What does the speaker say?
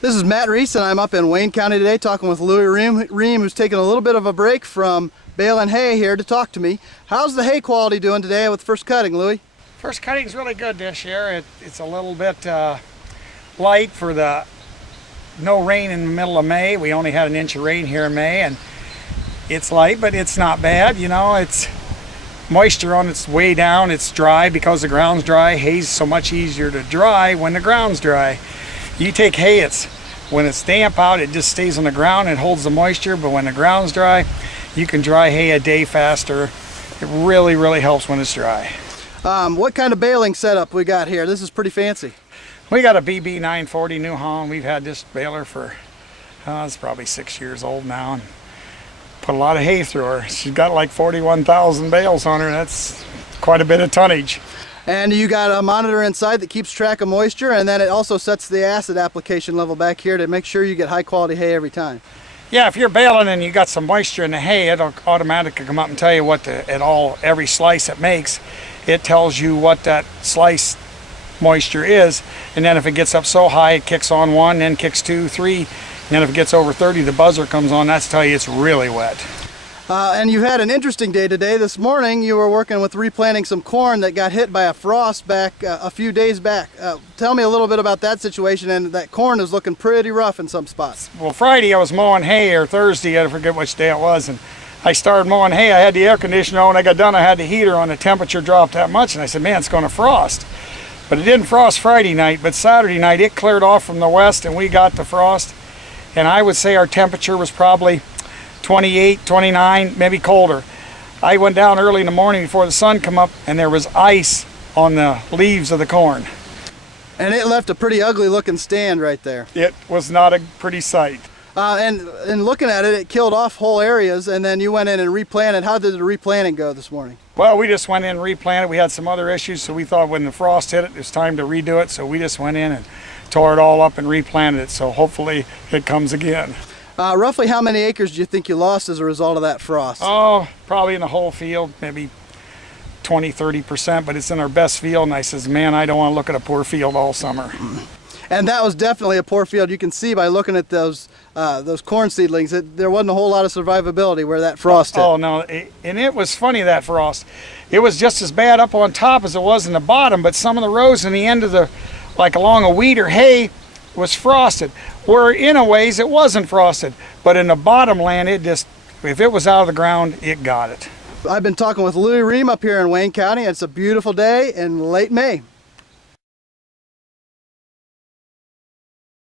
This is Matt Reese, and I'm up in Wayne County today talking with Louie Rehm, who's taking a little bit of a break from baling hay here to talk to me. How's the hay quality doing today with first cutting, Louie? First cutting's really good this year. It's a little bit light for the no rain in the middle of May. We only had an inch of rain here in May, and it's light, but it's not bad. You know, it's moisture on its way down. It's dry because the ground's dry. Hay's so much easier to dry when the ground's dry. You take hay, when it's damp out, it just stays on the ground and holds the moisture, but when the ground's dry, you can dry hay a day faster. It really, really helps when it's dry. What kind of baling setup we got here? This is pretty fancy. We got a BB 940 New Holland. We've had this baler for, it's probably 6 years old now, and put a lot of hay through her. She's got like 41,000 bales on her. That's quite a bit of tonnage. And you got a monitor inside that keeps track of moisture, and then it also sets the acid application level back here to make sure you get high quality hay every time. Yeah, if you're baling and you got some moisture in the hay, it'll automatically come up and tell you what every slice it makes. It tells you what that slice moisture is, and then if it gets up so high, it kicks on 1, then kicks 2, 3, and then if it gets over 30, the buzzer comes on. That's to tell you it's really wet. And you had an interesting day today. This morning you were working with replanting some corn that got hit by a frost back a few days back. Tell me a little bit about that situation, and that corn is looking pretty rough in some spots. Well, Friday I was mowing hay, or Thursday, I forget which day it was, and I started mowing hay. I had the air conditioner on. When I got done, I had the heater on. The temperature dropped that much, and I said, man, it's going to frost. But it didn't frost Friday night, but Saturday night it cleared off from the west and we got the frost. And I would say our temperature was probably 28, 29, maybe colder. I went down early in the morning before the sun come up, and there was ice on the leaves of the corn. And it left a pretty ugly looking stand right there. It was not a pretty sight. And looking at it, it killed off whole areas, and then you went in and replanted. How did the replanting go this morning? Well, we just went in and replanted. We had some other issues, so we thought when the frost hit it, it was time to redo it. So we just went in and tore it all up and replanted it. So hopefully it comes again. Roughly how many acres do you think you lost as a result of that frost? Oh, probably in the whole field, maybe 20–30%, but it's in our best field. And I says, man, I don't want to look at a poor field all summer. And that was definitely a poor field. You can see by looking at those corn seedlings that there wasn't a whole lot of survivability where that frost hit. Oh no, and it was funny, that frost. It was just as bad up on top as it was in the bottom, but some of the rows in the end of the, like along a wheat or hay, was frosted. Where in a ways it wasn't frosted, but in the bottom land, it just, if it was out of the ground, it got it. I've been talking with Louie Rehm up here in Wayne County. It's a beautiful day in late May.